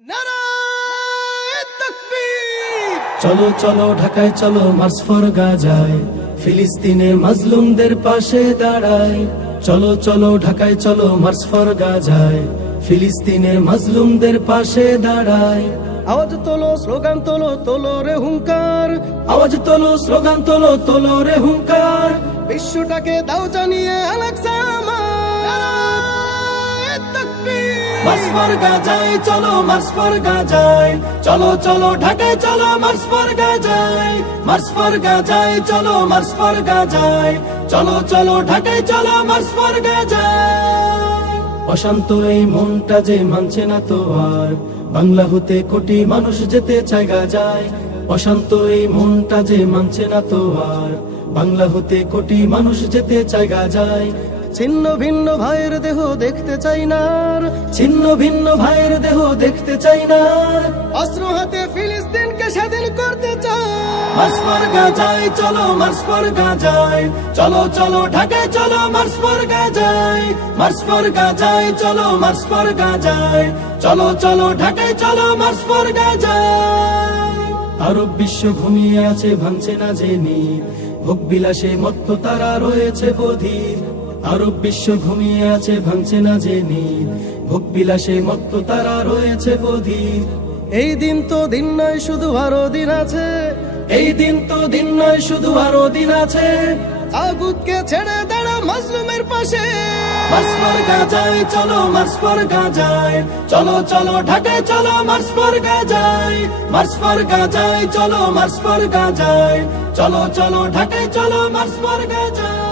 নারায়ে তাকবীর। চলো চলো ঢাকায় চলো মার্চ ফর গাজায়, ফিলিস্তিনে মাজলুমদের পাশে দাঁড়ায়। চলো চলো ঢাকায় চলো মার্চ ফর গাজায়, ফিলিস্তিনে মাজলুমদের পাশে দাঁড়ায়। আওয়াজ তোলো, স্লোগান তোলো, তোলো রে হুঙ্কার। আওয়াজ তোলো, স্লোগান তোলো, তোলো রে হুঙ্কার। বিশ্বটাকে দাও জানিয়ে আলাকসা আমার। নারায়ে তাকবীর। মার্চ ফর গাজায় চলো, মার্চ ফর গাজায়। চলো চলো ঢাকায় চলো মার্চ ফর গাজায়, মার্চ ফর গাজায় চলো, মার্চ ফর গাজায়। চলো চলো ঢাকায় চলো মার্চ ফর গাজায়। অশান্ত এই মনটা যে মানছে না তো আর, বাংলা হতে কোটি মানুষ যেতে চায় গাজায়। অশান্ত এই মনটা যে মানছে না তো আর, বাংলা হতে কোটি মানুষ যেতে চায় গাজায়। ছিন্ন ভিন্ন ভাইয়ের দেহ দেখতে চাই না আর। ছিন্ন ভিন্ন ভাইয়ের দেহ দেখতে চাই না। অস্ত্র হাতে ফিলিস্তিনকে স্বাধীন করতে চাই। মার্চ ফর গাজায় চলো, মার্চ ফর গাজায়। চলো চলো ঢাকায় চলো মার্চ ফর গাজায়, মার্চ ফর গাজায় চলো, মার্চ ফর গাজায়। চলো চলো ঢাকায় চলো মার্চ ফর গাজায়। আরব বিশ্ব ঘুমিয়ে আছে ভাঙছে না জেনে, ভোগ বিলাসে মত্ত তারা রয়েছে বধির। আরব বিশ্ব ঘুমিয়ে আছে ভাঙছে না জেনে, ভোগ বিলাসে মত্ত তারা রয়েছে বধির। এই দিন তো দিন নয়, শুধু আরো দিন আছে। এই দিন তো দিন নয়, শুধু আরো দিন আছে। তাগুতকে ছেড়ে দাঁড়া মাজলুমের পাশে। মার্চ ফর গাজায় চলো, মার্চ ফর গাজায়। চলো চলো ঢাকায় চলো মার্চ ফর গাজায়, মার্চ ফর গাজায় চলো, মার্চ ফর গাজায়। চলো চলো ঢাকায় চলো মার্চ ফর গাজায়।